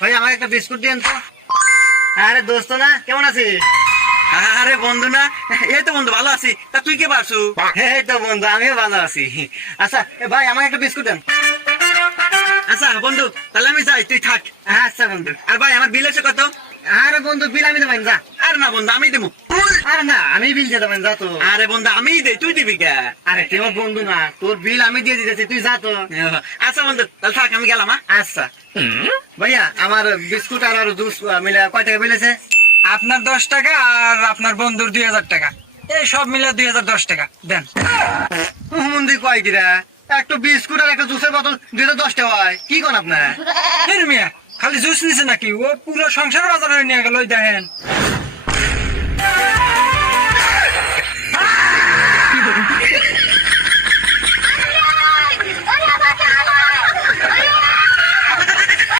ভাই আমার একটা বিস্কুট দিন তো। আরে দোস্ত না, কেমন আছিস? আরে বন্ধু না, এই তো বন্ধু ভালো আছি। তা তুই কে পারছু? এই তো বন্ধু, আমিও ভালো আছি। আচ্ছা ভাই আমাকে একটা বিস্কুট দেন। আচ্ছা বন্ধু, তাহলে আমি যাই, তুই থাক। আচ্ছা বন্ধু। আর ভাই আমার বিল আছে কত? আরে বন্ধু, বিল আমি দেবেন, যা। আর না বন্ধু, আমি দেবো। আরে না, আমি বিল দিয়ে দেবেন, যা তো। আরে বন্ধু আমি দেই, তুই দিবি কে? আরে তুই আমার বন্ধু না, তোর বিল আমি দিয়ে দিতেছি, তুই যা তো। আচ্ছা বন্ধু, তাহলে থাক, আমি গেলাম। আচ্ছা ভাইয়া, আমার বিস্কুট আর জুস মিলে কয় টাকা বিলেছে? আপনার 10 টাকা আর আপনার বন্ধুর 2000 টাকা, এই সব মিলে 2010 টাকা দেন। মন্দি কয় কিরা, একটা বিস্কুট আর একটা জুসের বোতল 2010 টাকা হয়, কি কোন আপনার? মিয়া খালি জুস নিছে নাকি? ও পুরো সংসার বাজার হয়ে নিয়ে গেল, ওই দেখেন।